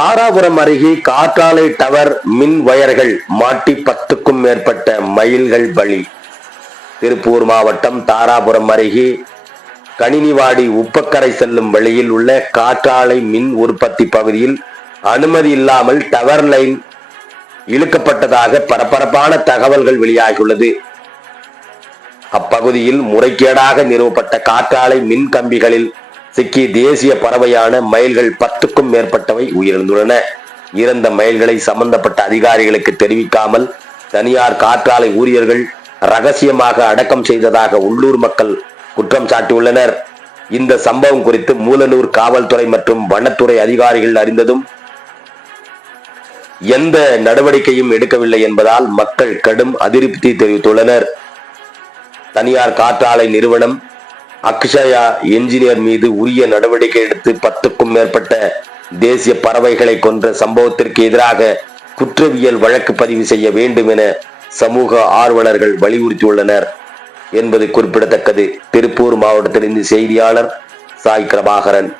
தாராபுரம் அருகே காற்றாலை டவர் மின் வயர்கள் மாட்டி பத்துக்கும் மேற்பட்ட மயில்கள் பலி. திருப்பூர் மாவட்டம் தாராபுரம் அருகே கணினிவாடி உப்பக்கரை செல்லும் வழியில் உள்ள காற்றாலை மின் உற்பத்தி பகுதியில் அனுமதி இல்லாமல் டவர் லைன் இழுக்கப்பட்டதாக பரபரப்பான தகவல்கள் வெளியாகியுள்ளது. அப்பகுதியில் முறைகேடாக நிறுவப்பட்ட காற்றாலை மின் கம்பிகளில் சிக்கி தேசிய பறவையான மயில்கள் பத்துக்கும் மேற்பட்டவை உயிரிழந்துள்ளன. இறந்த மயில்களை சம்பந்தப்பட்ட அதிகாரிகளுக்கு தெரிவிக்காமல் தனியார் காற்றாலை ஊழியர்கள் ரகசியமாக அடக்கம் செய்ததாக உள்ளூர் மக்கள் குற்றம் சாட்டியுள்ளனர். இந்த சம்பவம் குறித்து மூலனூர் காவல்துறை மற்றும் வனத்துறை அதிகாரிகள் அறிந்ததும் எந்த நடவடிக்கையும் எடுக்கவில்லை என்பதால் மக்கள் கடும் அதிருப்தி தெரிவித்துள்ளனர். தனியார் காற்றாலை நிறுவனம் அக்ஷயா என்ஜினியர் மீது உரிய நடவடிக்கை எடுத்து பத்துக்கும் மேற்பட்ட தேசிய பறவைகளை கொன்ற சம்பவத்திற்கு எதிராக குற்றவியல் வழக்கு பதிவு செய்ய வேண்டும் என சமூக ஆர்வலர்கள் வலியுறுத்தியுள்ளனர் என்பது குறிப்பிடத்தக்கது. திருப்பூர் மாவட்டத்திலிருந்து செய்தியாளர் சாய் பிரபாகரன்